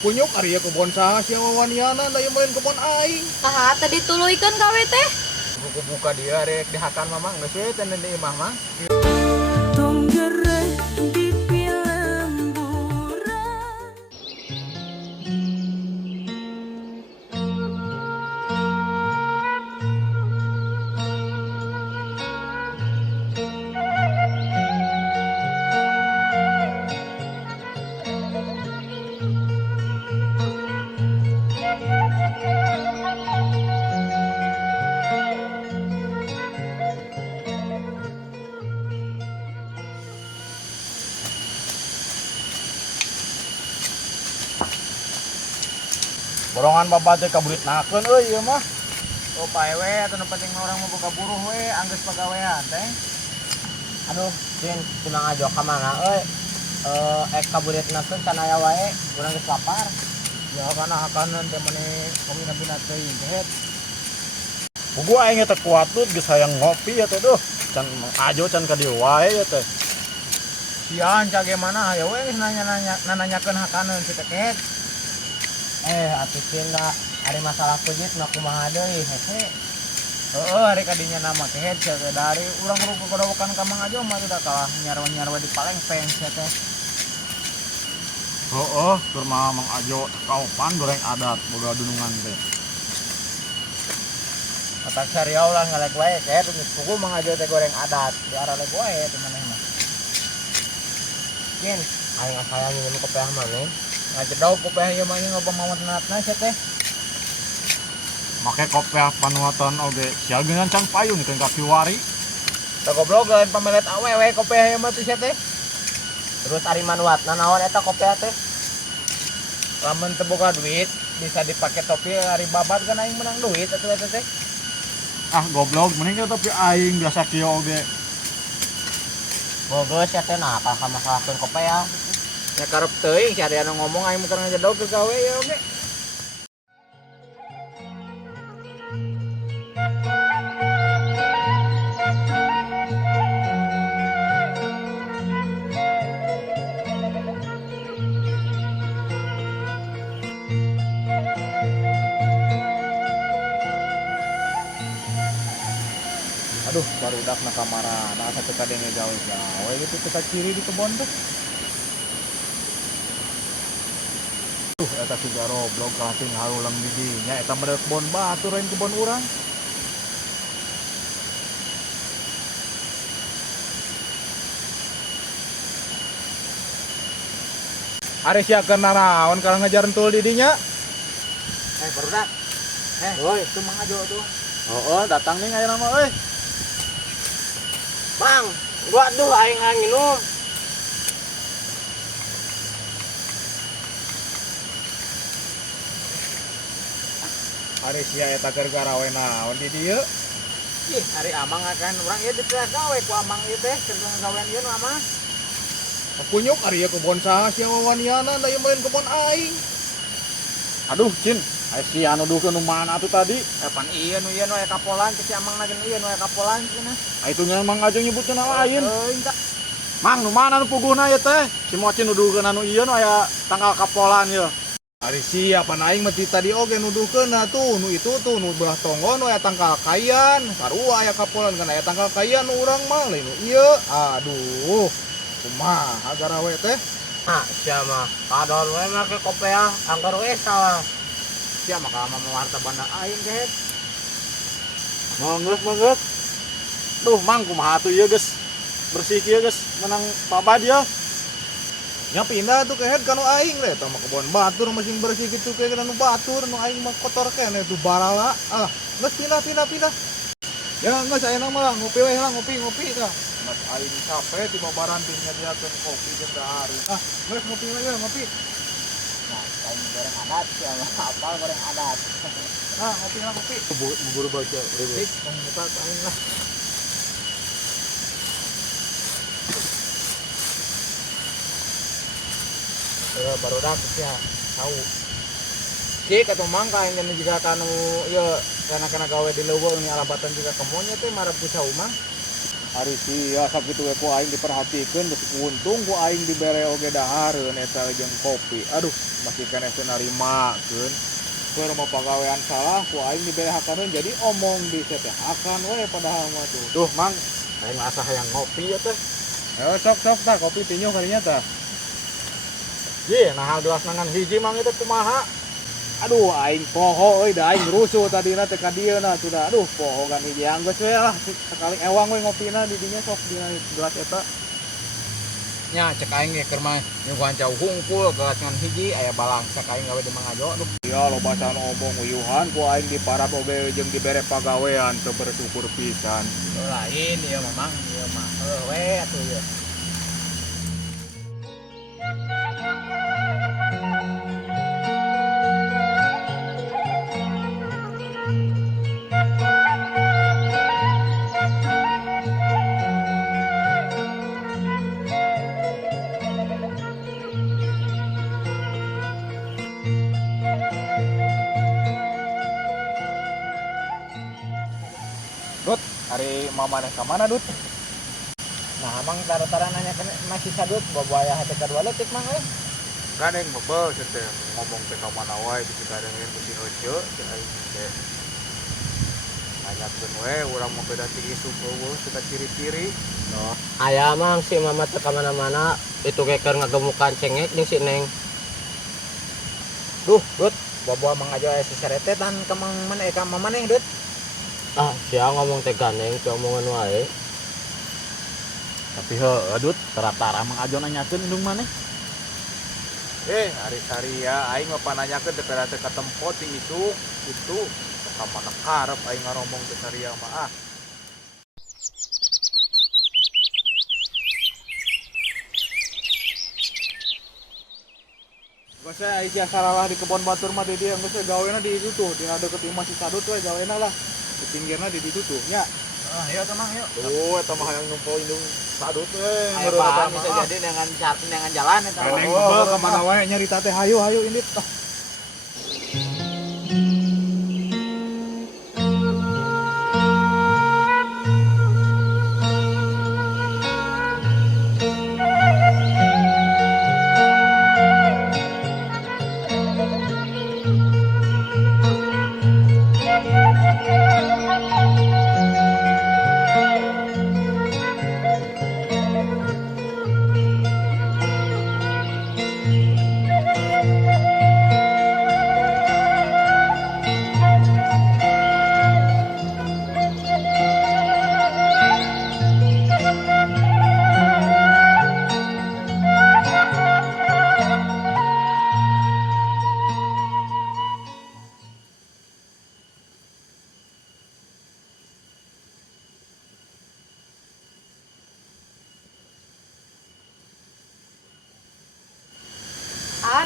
Kunyuk ari kebon saha sia wawaniana da ieu meureun kebon aing. Saha tadi tuluykeun kawe teh? Buka dia rek dihakan mamang geus we teh di imah mah. Borongan babade kaburitnakeun euy ieu mah. Oh pae we atuh nu penting urang mah boga buruh we anggeus pagawean teh. Aduh, Jin, cuma ngajo ka mana euy? Kaburitnakeun can aya wae, urang geus lapar. Ya kana hakaneun teh meni komina-bina teuing teh. Pugu aing teh kuatut geus hayang ngopi ya teh duh. Can ajo can ka dieu wae ya teh. Sian cage mana aya we geus nanyakeun hakaneun si teh. Atuh Jin da ari masalah kujit mah kumaha deui hese. Heeh, ari kadinya nama teh dari urang rupa godowokan ka Mang Ajo mah udah kalah nyarwa-nyarwa di Palengpeng sia teh. Heeh, keur mah Mang Ajo kaopan goreng adat boga dunungan teh. Kata sariau lah ngalek wae teh geus pugu Mang Ajo teh goreng adat, diara leg wae teh maneh mah. Jin, aing asayang nginum kopi maneh. Ngajedau kopeh ieu mah ngobamawatna sia teh. Make kopeh panuatan oge sia geungan can payung teh kaki wari. Da goblok lain pamelet awewe kopeh ieu mah teh sia teh. Terus ari manuatna naon eta kopeh teh? Lamun teu boga duit bisa dipake topi ari babat kan aing menang duit atuh eta teh. Ah goblok mending kita topi aing biasa kieu oge. Bogus ya teh nah ka masalahkeun kopeh ya. Ya karep teuing si anu ngomong aing keur ngajedau ke gawe ya oge. Aduh, barudak na kamara, na asa teu kadenge gawe-gawe gitu teu ciri di kebon teh. Eta siga roblog kating harulang di dinya eta mah kebon batur lain kebon urang. Ari sia keur naraon kalau ngajar entul di dinya. Barudak. Woi, teu Mang Ajo tuh. Heeh, datang nih aya nama euy. Mang, gua aduh aing nginum. Ari sia eta keur garawe naon di dieu? Ih, ari amang akan urang ieu diteu gawe ku amang ieu teh keur ngagawean ieu nu amang. Kunyuk ari kebon saha sia wawaniana da ieu meureun kebon aing. Aduh, Cin, aya sia nuduhkeun nu mana atuh tadi? Pan ieu nu aya kapolan teh si amang nagen ieu nu aya kapolan cenah. Itu nya Mang Ajo nyebutkeun lain. Teuing tah. Mang, nu mana nu puguhna ieu teh? Si Mocin nuduhkeun anu ieu nu aya tanggal kapolan ieu. Ari sia pan aing mah ti tadi oge nuduhkeun tuh, nu itu tuh nu belah tonggo nu aya tanggal kayan, sarua aya kapolan kana aya tanggal kayan nu urang mah lain nu ieu. Aduh. Kumaha garawe teh? Nah, sia mah kadon we make kopea anggar we salah. Sia mah ka harta banda aing teh. Manggeus. Duh, Mang kumaha atuh ieu geus bersih kieu geus menang babad ya. Nya pindah tuh ke head kanu aing le tah mah kebon batur masing bersih kitu ke nu batur nu aing mah kotor keneh tuh barala. Ah, geus pindah. Ya geus ayeuna mah ngopi we lah ngopi tah. Mas aing capek di babaran teh nyadiakeun kopi jeung dahar. Ah, geus ngopi we ngopi. Nah, aing goreng adat sia mah apal goreng adat. Ah, ngopi lah ngopi. Bubur baca. Dik, pembuka aing lah. Barudak sia tahu. Cik atuh Mang ka aing juga kanu ieu kana gawe di leuweung ni alabatan juga kemonnya teh marep ku saumah. hari sia sakitu we ku aing diperhatikeun geus untung ku aing dibere oge dahareun eta jeung kopi. Aduh, masih keneh teu narimakeun. Keur mah pagawean salah ku aing dibere hakaneun jadi omong di setehakan we padahal mah tuh. Duh, Mang, aing asa hayang ngopi ya teh. Ayo sok tah kopi tinyu karinya tah. Ye, nah gelas nangan hiji Mang itu kumaha? Aduh, aing poho euy, da aing rusuh tadina teh ka dieuna sudah. Aduh, poho kan hiji anggeus we lah. Sekali ewang we ngopina di dinya sok dina gelas eta. Nya cek aing ge keur mah nyuguhan jauh hungkul gelas ngan hiji aya balangsa ka aing gawe di Mangajo. Aduh, Ya lo bacaan omong uyuhan ku aing diparab oge jeung dibere pagawean teu bersyukur pisan. lain ieu mah Mang, ieu mah we atuh ieu. Dut, hari mamaneh ka mana, Dut? Nah, Mang tara-tara nanya ke masih sadut bawa hati kedua letik Mang euy. Gandeng bebel teh ngomong teh ka mana wae di cigadengin bisi heuceu teh aing teh. Nanyakeun we urang mah beda ti isu eueuh kita ciri-ciri. No, aya Mang si mama teh ka mana-mana itu ge keur ngagemukan cengek jeung si Neng. Duh, Dut, bawa Mangajo aya seseretetan ka Mang maneh ka mamaneh, Dut. Ah, sia ngomong teh gandeng teu omongan wae. Tapi heueuh Dut, tara-tara Mang Ajo nanyakeun indung maneh. Hari-hari ya aing mah pananyakeun teh teh ka tempo ti isu itu ka mana karep aing ngomong teh saria mah ah. Geus aya salah di kebon batur mah di dieu geus gawena di itu tuh, di deket imah si Sadut we gawena lah. Di pinggirna di ditu tuh nya. Ah, ieu teh Mang, yuk. Tuh eta mah hayang numpo indung Sadut we. Aya bahan bisa jadi dengan jalan eta. Neng bebel ka mana wae nyarita teh hayu indit.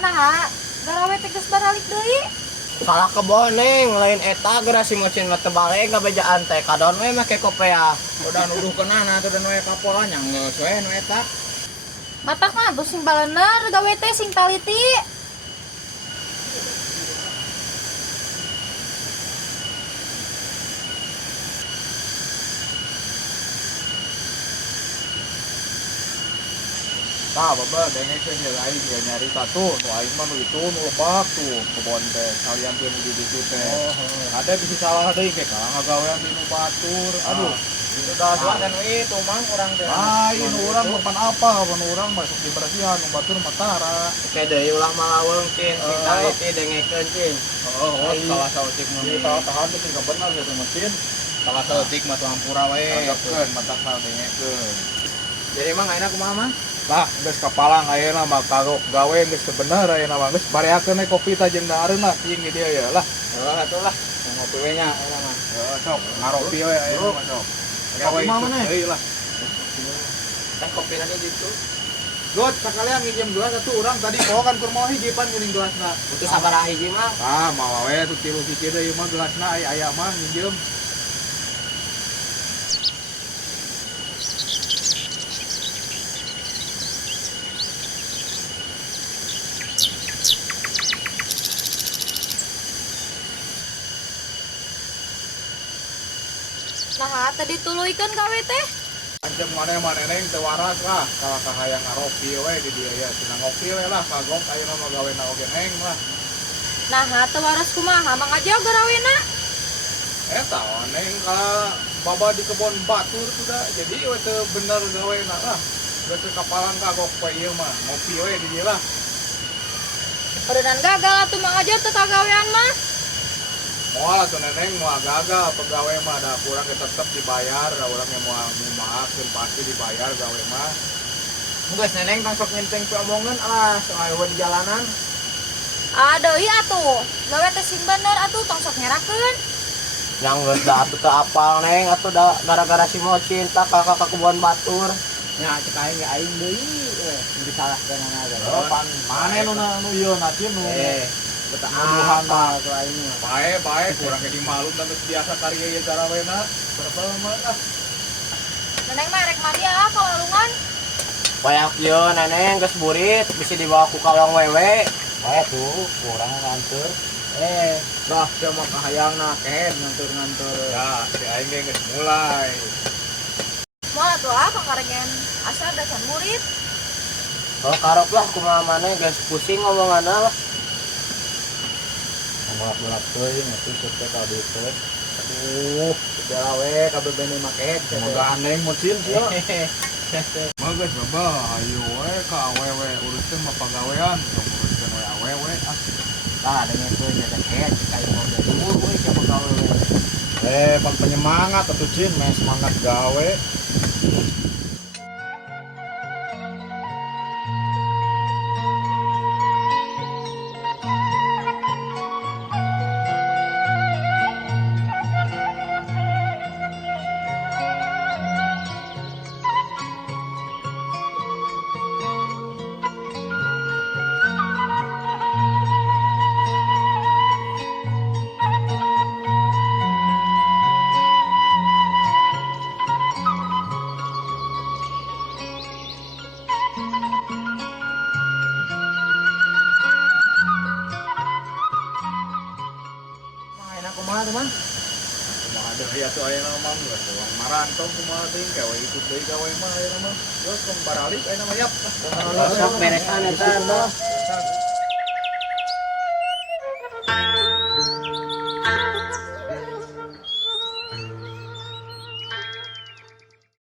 Nah, garawe teh geus baralik deui. Salah kebon Neng, lain eta geura si mesin mah teu balik ngabejaan teh kadon we make kopea. Udah nuduh kenana tuh dan we kapola nya geus we nu eta. Matak mah tuh sing balener gawe teh sing taliti. Tah bapak dengekeun ya aing ya nyari satu nu aing mah nu itu nu lebak tuh kebon teh kalian teh nu di ditu teh. Ada bisa salah deui ge ka ngagawean di nu batur. Aduh, Udah dua dan itu Mang urang teh. ini urang mapan apa? Mun urang masuk di bersihan nu batur mah tara. Oke deui ulang malaweung cin, sing taliti dengekeun cin. Oh, salah sautik mah. Ieu tahan teh tinggal bener ya teh mesin. Salah sautik mah tuh ampura we. Tagakeun matak hal dengekeun. Jadi Mang ayeuna kumaha Mang? Lah, geus kapalang ayeuna mah kagok gawe geus sebener ayeuna mah geus bareakeun we kopi tah jeung dahareun lah cing di dieu ya lah. Heeh atuh lah. Ngopi we nya ayeuna mah. Heeh, sok ngaropi we ayeuna mah sok. Gawe Kopi mah mana? deui lah. Teh kopi na ditu. Dot, sakalian nginjem gelas atuh urang tadi poho kan keur mau hiji pan geuning gelasna. Itu sabaraha hiji mah. Ah, mawa we tuh tilu hiji deui mah gelasna aya mah nginjem. Nah, tadi tuluikeun gawe teh. jeung mana neng teu waras lah kalau kahayang ngaropi we di dieu ya cenah ngopi we lah kagok ayeuna mah gawena oge neng lah. Nah, teu waras kumaha mang aja garawena. Eta neng ka baba di kebon batur sudah jadi we teu bener gawena lah. Geus teu kapalan kagok we ieu mah ngopi we di dieu lah. Peureunnan gagal atuh mang aja teu kagawean mah. Moal atuh neneng moal gagal pegawai mah da kurang tetep dibayar, da urang yang moal ngumahakeun pasti dibayar gawe mah. Geus neneng tong sok nyenteng pe omongan ah soal we di jalanan. Aduh iya atuh. Gawe teh sing bener atuh tong sok nyerakeun. Yang geus da atuh teu apal neng atuh da gara-gara si mau cinta kakak ke kebun batur. Nya cek aing ge aing deui disalahkeun aja. Oh, mana nu ieu na nu. Betul Nuduhan apa tuh aing mah. Bae kurang ge dimalu dan biasa karya ieu garawena. Berbal mah ah. Neneng mah rek mah dia kalarungan. Bayak ieu neneng geus burit bisa dibawa ku kalong wewe. Bae tuh kurang ngantur. Dah coba kahayangna kehed ngantur-ngantur. Ya, si aing ge geus mulai. Moal atuh ah pangkarengen asa da can murid. Oh karok lah kumaha maneh geus pusing ngomonganna lah. Bolak-bolak teuing atuh teh ka dieu teh. Aduh, segala we kabebene make. Semoga neng mucin sia. Bagus baba, ayo we ka awewe uruskeun mah pagawean, tong uruskeun we awewe ah. Tah dengan teu nya teh kehed kayak mau dulu we coba gawe. Bang penyemangat atuh cin, main semangat gawe. Kumaha tuh man? Kumaha deui atuh ayeuna mah geus uang marantong kumaha teuing gawe ikut deui gawe mah ayeuna mah. Geus tong baralik ayeuna mah yap. Sok beresan eta.